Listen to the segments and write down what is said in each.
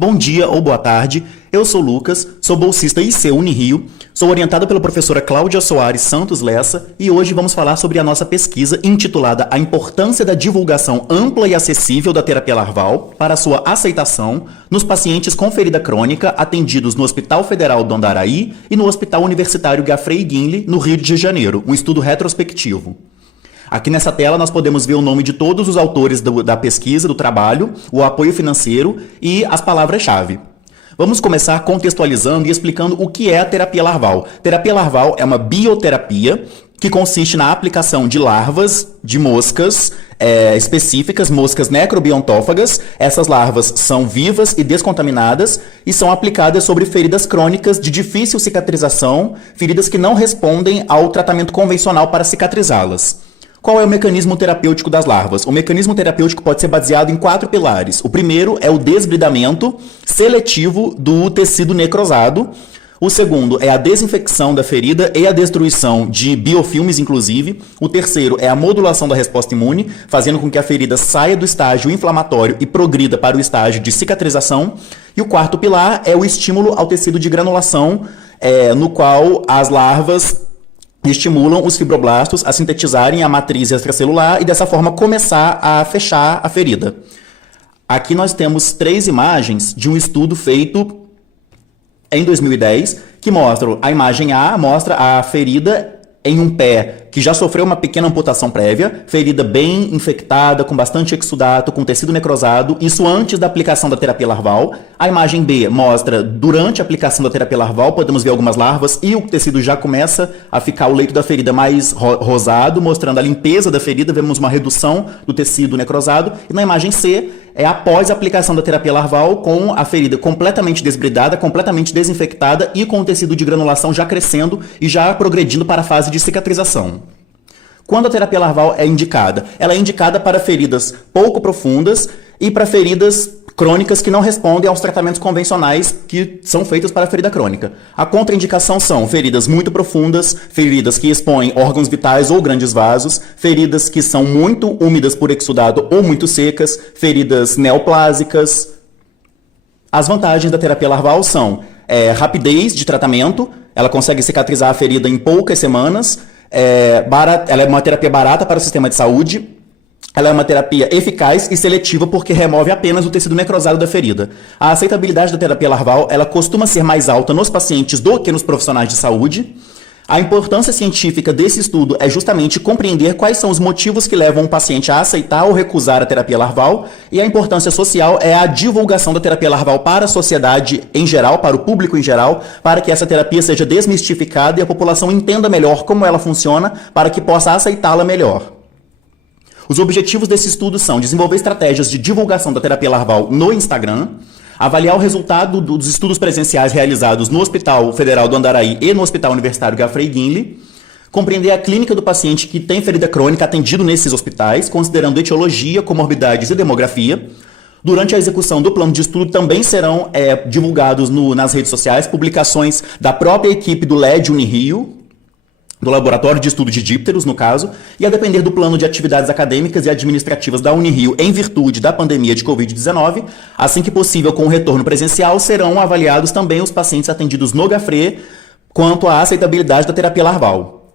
Bom dia ou boa tarde, eu sou Lucas, sou bolsista IC Unirio, sou orientado pela professora Cláudia Soares Santos Lessa e hoje vamos falar sobre a nossa pesquisa intitulada A Importância da Divulgação Ampla e Acessível da Terapia Larval para sua aceitação nos pacientes com ferida crônica atendidos no Hospital Federal do Andaraí e no Hospital Universitário Geoffrey Guinle, no Rio de Janeiro, um estudo retrospectivo. Aqui nessa tela nós podemos ver o nome de todos os autores da pesquisa, do trabalho, o apoio financeiro e as palavras-chave. Vamos começar contextualizando e explicando o que é a terapia larval. Terapia larval é uma bioterapia que consiste na aplicação de larvas de moscas específicas, moscas necrobiontófagas. Essas larvas são vivas e descontaminadas e são aplicadas sobre feridas crônicas de difícil cicatrização, feridas que não respondem ao tratamento convencional para cicatrizá-las. Qual é o mecanismo terapêutico das larvas? O mecanismo terapêutico pode ser baseado em 4 pilares. O primeiro é o desbridamento seletivo do tecido necrosado. O segundo é a desinfecção da ferida e a destruição de biofilmes, inclusive. O terceiro é a modulação da resposta imune, fazendo com que a ferida saia do estágio inflamatório e progrida para o estágio de cicatrização. E o quarto pilar é o estímulo ao tecido de granulação, no qual as larvas estimulam os fibroblastos a sintetizarem a matriz extracelular e dessa forma começar a fechar a ferida. Aqui nós temos 3 imagens de um estudo feito em 2010 que mostram a imagem A, mostra a ferida em um pé que já sofreu uma pequena amputação prévia, ferida bem infectada, com bastante exudato, com tecido necrosado, isso antes da aplicação da terapia larval. A imagem B mostra durante a aplicação da terapia larval, podemos ver algumas larvas e o tecido já começa a ficar o leito da ferida mais rosado, mostrando a limpeza da ferida, vemos uma redução do tecido necrosado. E na imagem C é após a aplicação da terapia larval, com a ferida completamente desbridada, completamente desinfectada e com o tecido de granulação já crescendo e já progredindo para a fase de cicatrização. Quando a terapia larval é indicada? Ela é indicada para feridas pouco profundas e para feridas crônicas que não respondem aos tratamentos convencionais que são feitos para a ferida crônica. A contraindicação são feridas muito profundas, feridas que expõem órgãos vitais ou grandes vasos, feridas que são muito úmidas por exudado ou muito secas, feridas neoplásicas. As vantagens da terapia larval são rapidez de tratamento, ela consegue cicatrizar a ferida em poucas semanas, ela é uma terapia barata para o sistema de saúde, ela é uma terapia eficaz e seletiva porque remove apenas o tecido necrosado da ferida. A aceitabilidade da terapia larval ela costuma ser mais alta nos pacientes do que nos profissionais de saúde. A importância científica desse estudo é justamente compreender quais são os motivos que levam um paciente a aceitar ou recusar a terapia larval, e a importância social é a divulgação da terapia larval para a sociedade em geral, para o público em geral, para que essa terapia seja desmistificada e a população entenda melhor como ela funciona, para que possa aceitá-la melhor. Os objetivos desse estudo são desenvolver estratégias de divulgação da terapia larval no Instagram, avaliar o resultado dos estudos presenciais realizados no Hospital Federal do Andaraí e no Hospital Universitário Geoffrey Guinle, compreender a clínica do paciente que tem ferida crônica atendido nesses hospitais, considerando etiologia, comorbidades e demografia. Durante a execução do plano de estudo também serão divulgados nas redes sociais publicações da própria equipe do LED Unirio, do Laboratório de Estudo de Dípteros, no caso, e a depender do plano de atividades acadêmicas e administrativas da Unirio em virtude da pandemia de Covid-19, assim que possível com o retorno presencial, serão avaliados também os pacientes atendidos no Geoffrey quanto à aceitabilidade da terapia larval.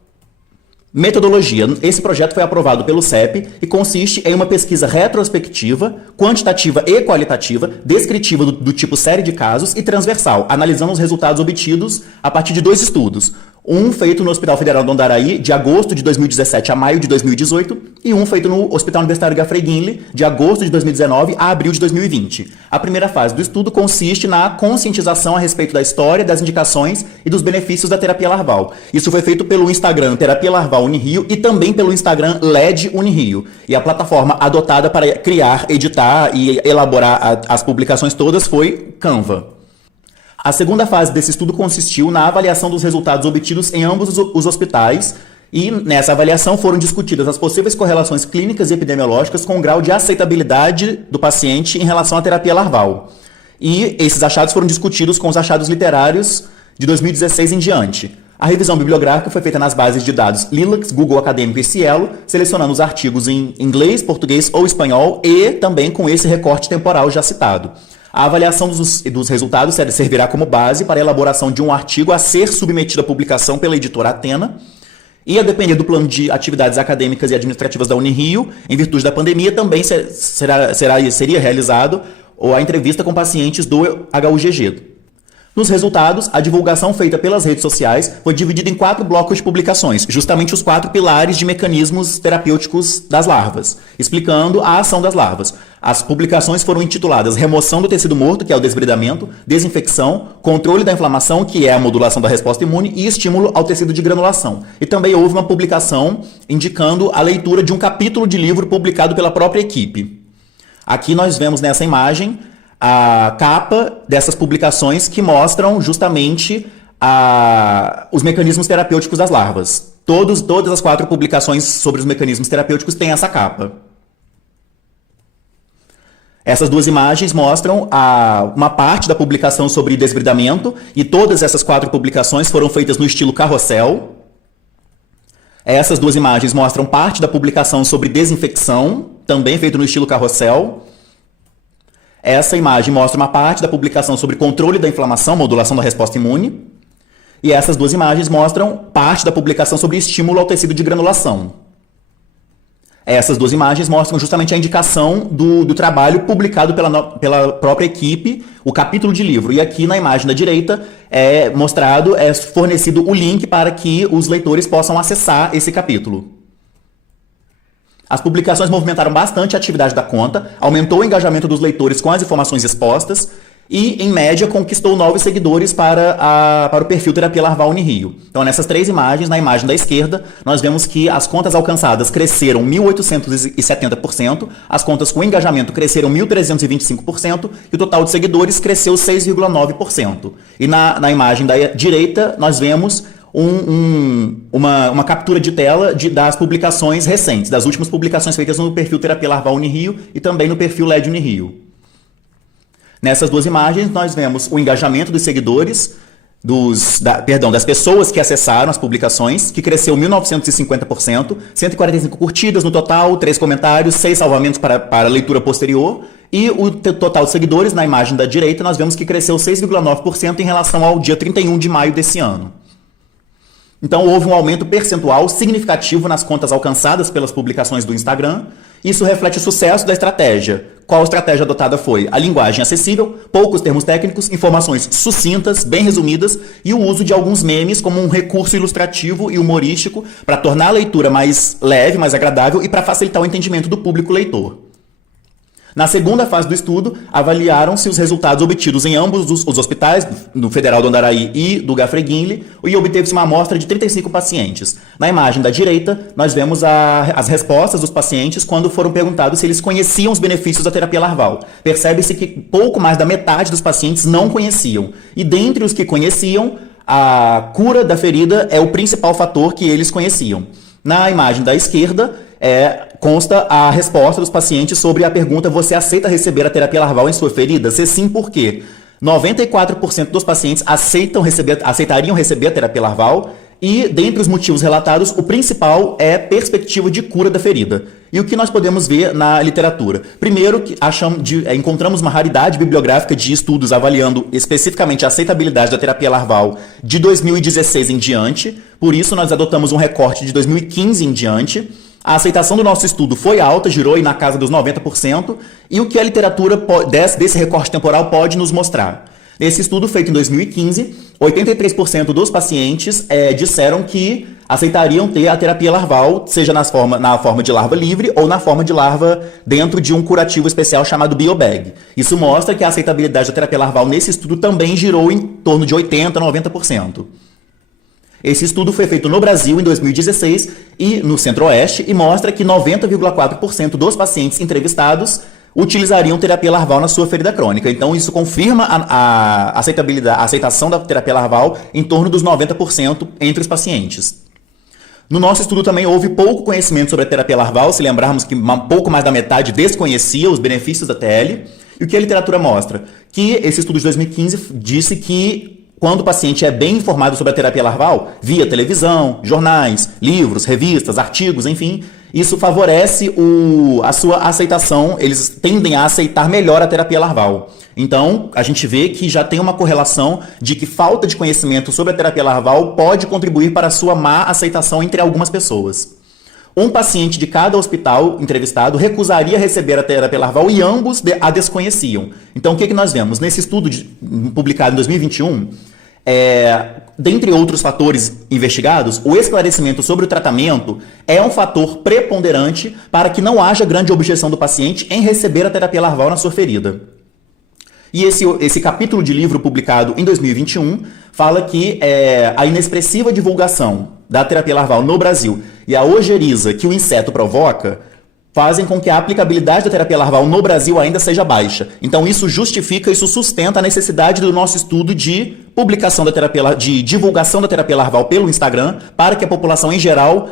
Metodologia. Esse projeto foi aprovado pelo CEP e consiste em uma pesquisa retrospectiva, quantitativa e qualitativa, descritiva do tipo série de casos e transversal, analisando os resultados obtidos a partir de 2 estudos. Um feito no Hospital Federal do Andaraí, de agosto de 2017 a maio de 2018, e um feito no Hospital Universitário Geoffrey Guinle, de agosto de 2019 a abril de 2020. A primeira fase do estudo consiste na conscientização a respeito da história, das indicações e dos benefícios da terapia larval. Isso foi feito pelo Instagram Terapia Larval Unirio e também pelo Instagram LED Unirio. E a plataforma adotada para criar, editar e elaborar as publicações todas foi Canva. A segunda fase desse estudo consistiu na avaliação dos resultados obtidos em ambos os hospitais e nessa avaliação foram discutidas as possíveis correlações clínicas e epidemiológicas com o grau de aceitabilidade do paciente em relação à terapia larval. E esses achados foram discutidos com os achados literários de 2016 em diante. A revisão bibliográfica foi feita nas bases de dados Lilacs, Google Acadêmico e Cielo, selecionando os artigos em inglês, português ou espanhol e também com esse recorte temporal já citado. A avaliação dos resultados servirá como base para a elaboração de um artigo a ser submetido à publicação pela editora Atena, e a depender do plano de atividades acadêmicas e administrativas da Unirio, em virtude da pandemia, também seria realizado a entrevista com pacientes do HUGG. Nos resultados, a divulgação feita pelas redes sociais foi dividida em 4 blocos de publicações, justamente os 4 pilares de mecanismos terapêuticos das larvas, explicando a ação das larvas. As publicações foram intituladas Remoção do tecido morto, que é o desbridamento, Desinfecção, Controle da inflamação, que é a modulação da resposta imune, e Estímulo ao tecido de granulação. E também houve uma publicação indicando a leitura de um capítulo de livro publicado pela própria equipe. Aqui nós vemos nessa imagem a capa dessas publicações que mostram justamente os mecanismos terapêuticos das larvas. Todas as 4 publicações sobre os mecanismos terapêuticos têm essa capa. Essas 2 imagens mostram uma parte da publicação sobre desbridamento, e todas essas 4 publicações foram feitas no estilo carrossel. Essas 2 imagens mostram parte da publicação sobre desinfecção, também feito no estilo carrossel. Essa imagem mostra uma parte da publicação sobre controle da inflamação, modulação da resposta imune. E essas 2 imagens mostram parte da publicação sobre estímulo ao tecido de granulação. Essas 2 imagens mostram justamente a indicação do trabalho publicado pela própria equipe, o capítulo de livro. E aqui na imagem da direita é fornecido o link para que os leitores possam acessar esse capítulo. As publicações movimentaram bastante a atividade da conta, aumentou o engajamento dos leitores com as informações expostas e, em média, conquistou novos seguidores para o perfil Terapia Larval Unirio. Então, nessas 3 imagens, na imagem da esquerda, nós vemos que as contas alcançadas cresceram 1.870%, as contas com engajamento cresceram 1.325% e o total de seguidores cresceu 6,9%. E na imagem da direita, nós vemos uma captura de tela das publicações recentes, das últimas publicações feitas no perfil Terapia Larval Unirio e também no perfil LED Unirio. Nessas 2 imagens, nós vemos o engajamento dos seguidores, das pessoas que acessaram as publicações, que cresceu 1.950%, 145 curtidas no total, 3 comentários, 6 salvamentos para leitura posterior, e o total de seguidores, na imagem da direita, nós vemos que cresceu 6,9% em relação ao dia 31 de maio desse ano. Então, houve um aumento percentual significativo nas contas alcançadas pelas publicações do Instagram. Isso reflete o sucesso da estratégia. Qual estratégia adotada foi? A linguagem acessível, poucos termos técnicos, informações sucintas, bem resumidas e o uso de alguns memes como um recurso ilustrativo e humorístico para tornar a leitura mais leve, mais agradável e para facilitar o entendimento do público leitor. Na segunda fase do estudo, avaliaram-se os resultados obtidos em ambos os hospitais, no Federal do Andaraí e do Gafreguinle, e obteve-se uma amostra de 35 pacientes. Na imagem da direita, nós vemos as respostas dos pacientes quando foram perguntados se eles conheciam os benefícios da terapia larval. Percebe-se que pouco mais da metade dos pacientes não conheciam. E dentre os que conheciam, a cura da ferida é o principal fator que eles conheciam. Na imagem da esquerda, consta a resposta dos pacientes sobre a pergunta: você aceita receber a terapia larval em sua ferida? Se sim, por quê? 94% dos pacientes aceitariam receber a terapia larval e, dentre os motivos relatados, o principal é perspectiva de cura da ferida. E o que nós podemos ver na literatura? Primeiro, encontramos uma raridade bibliográfica de estudos avaliando especificamente a aceitabilidade da terapia larval de 2016 em diante, por isso nós adotamos um recorte de 2015 em diante. A aceitação do nosso estudo foi alta, girou aí na casa dos 90%, e o que a literatura desse recorte temporal pode nos mostrar? Nesse estudo feito em 2015, 83% dos pacientes disseram que aceitariam ter a terapia larval, seja na forma de larva livre ou na forma de larva dentro de um curativo especial chamado BioBag. Isso mostra que a aceitabilidade da terapia larval nesse estudo também girou em torno de 80% a 90%. Esse estudo foi feito no Brasil em 2016 e no Centro-Oeste e mostra que 90,4% dos pacientes entrevistados utilizariam terapia larval na sua ferida crônica. Então, isso confirma a aceitação da terapia larval em torno dos 90% entre os pacientes. No nosso estudo também houve pouco conhecimento sobre a terapia larval, se lembrarmos que pouco mais da metade desconhecia os benefícios da TL. E o que a literatura mostra? Que esse estudo de 2015 disse que quando o paciente é bem informado sobre a terapia larval, via televisão, jornais, livros, revistas, artigos, enfim, isso favorece a sua aceitação, eles tendem a aceitar melhor a terapia larval. Então, a gente vê que já tem uma correlação de que falta de conhecimento sobre a terapia larval pode contribuir para a sua má aceitação entre algumas pessoas. Um paciente de cada hospital entrevistado recusaria receber a terapia larval e ambos a desconheciam. Então, o que nós vemos? Nesse estudo publicado em 2021, dentre outros fatores investigados, o esclarecimento sobre o tratamento é um fator preponderante para que não haja grande objeção do paciente em receber a terapia larval na sua ferida. E esse capítulo de livro publicado em 2021 fala que a inexpressiva divulgação da terapia larval no Brasil e a ojeriza que o inseto provoca fazem com que a aplicabilidade da terapia larval no Brasil ainda seja baixa. Então isso justifica, isso sustenta a necessidade do nosso estudo de publicação da terapia, de divulgação da terapia larval pelo Instagram, para que a população em geral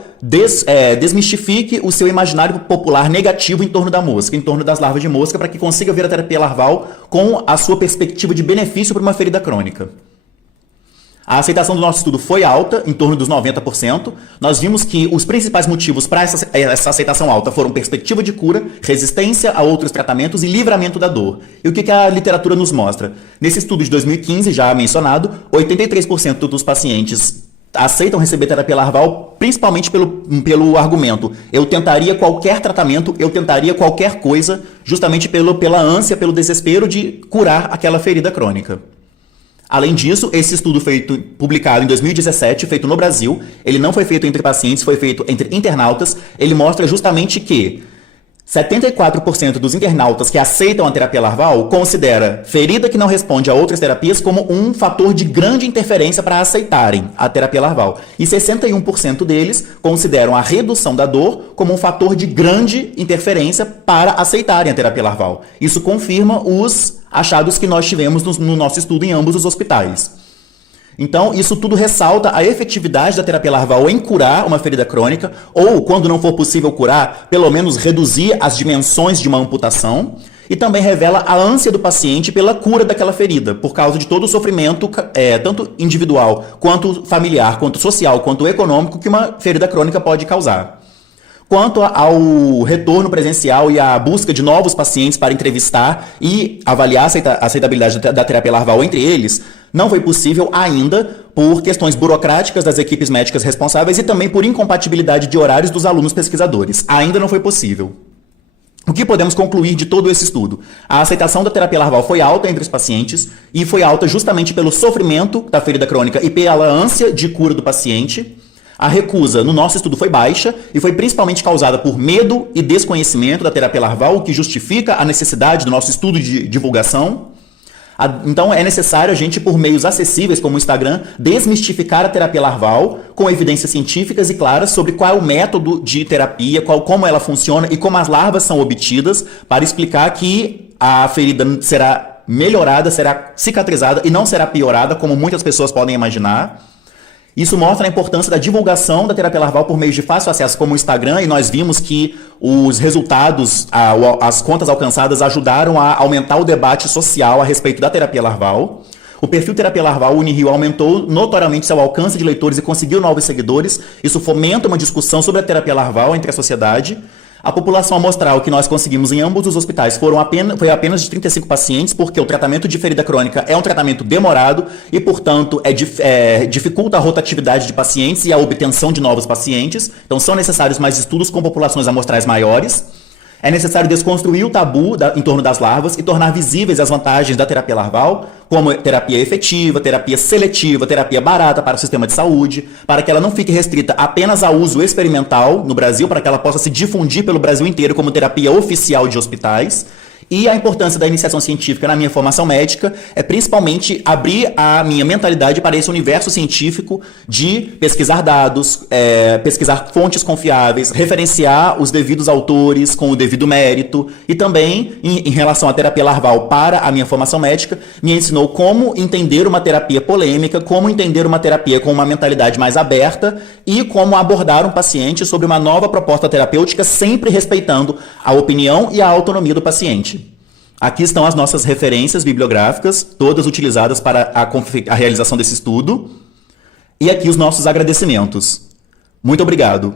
desmistifique o seu imaginário popular negativo em torno da mosca, em torno das larvas de mosca, para que consiga ver a terapia larval com a sua perspectiva de benefício para uma ferida crônica. A aceitação do nosso estudo foi alta, em torno dos 90%. Nós vimos que os principais motivos para essa aceitação alta foram perspectiva de cura, resistência a outros tratamentos e livramento da dor. E o que a literatura nos mostra? Nesse estudo de 2015, já mencionado, 83% dos pacientes aceitam receber terapia larval, principalmente pelo argumento: eu tentaria qualquer tratamento, eu tentaria qualquer coisa, justamente pela ânsia, pelo desespero de curar aquela ferida crônica. Além disso, esse estudo publicado em 2017, feito no Brasil, ele não foi feito entre pacientes, foi feito entre internautas. Ele mostra justamente que 74% dos internautas que aceitam a terapia larval considera ferida que não responde a outras terapias como um fator de grande interferência para aceitarem a terapia larval. E 61% deles consideram a redução da dor como um fator de grande interferência para aceitarem a terapia larval. Isso confirma os achados que nós tivemos no nosso estudo em ambos os hospitais. Então, isso tudo ressalta a efetividade da terapia larval em curar uma ferida crônica, ou, quando não for possível curar, pelo menos reduzir as dimensões de uma amputação, e também revela a ânsia do paciente pela cura daquela ferida, por causa de todo o sofrimento, tanto individual, quanto familiar, quanto social, quanto econômico, que uma ferida crônica pode causar. Quanto ao retorno presencial e à busca de novos pacientes para entrevistar e avaliar a aceitabilidade da terapia larval entre eles, não foi possível ainda por questões burocráticas das equipes médicas responsáveis e também por incompatibilidade de horários dos alunos pesquisadores. Ainda não foi possível. O que podemos concluir de todo esse estudo? A aceitação da terapia larval foi alta entre os pacientes e foi alta justamente pelo sofrimento da ferida crônica e pela ânsia de cura do paciente. A recusa no nosso estudo foi baixa e foi principalmente causada por medo e desconhecimento da terapia larval, o que justifica a necessidade do nosso estudo de divulgação. Então é necessário a gente, por meios acessíveis como o Instagram, desmistificar a terapia larval com evidências científicas e claras sobre qual é o método de terapia, como ela funciona e como as larvas são obtidas, para explicar que a ferida será melhorada, será cicatrizada e não será piorada, como muitas pessoas podem imaginar. Isso mostra a importância da divulgação da terapia larval por meios de fácil acesso, como o Instagram, e nós vimos que os resultados, as contas alcançadas ajudaram a aumentar o debate social a respeito da terapia larval. O perfil Terapia Larval Unirio aumentou notoriamente seu alcance de leitores e conseguiu novos seguidores. Isso fomenta uma discussão sobre a terapia larval entre a sociedade. A população amostral que nós conseguimos em ambos os hospitais foi apenas de 35 pacientes, porque o tratamento de ferida crônica é um tratamento demorado e, portanto, dificulta a rotatividade de pacientes e a obtenção de novos pacientes. Então, são necessários mais estudos com populações amostrais maiores. É necessário desconstruir o tabu em torno das larvas e tornar visíveis as vantagens da terapia larval, como terapia efetiva, terapia seletiva, terapia barata para o sistema de saúde, para que ela não fique restrita apenas ao uso experimental no Brasil, para que ela possa se difundir pelo Brasil inteiro como terapia oficial de hospitais. E a importância da iniciação científica na minha formação médica é principalmente abrir a minha mentalidade para esse universo científico de pesquisar dados, pesquisar fontes confiáveis, referenciar os devidos autores com o devido mérito. E também, em relação à terapia larval para a minha formação médica, me ensinou como entender uma terapia polêmica, como entender uma terapia com uma mentalidade mais aberta e como abordar um paciente sobre uma nova proposta terapêutica, sempre respeitando a opinião e a autonomia do paciente. Aqui estão as nossas referências bibliográficas, todas utilizadas para a realização desse estudo. E aqui os nossos agradecimentos. Muito obrigado.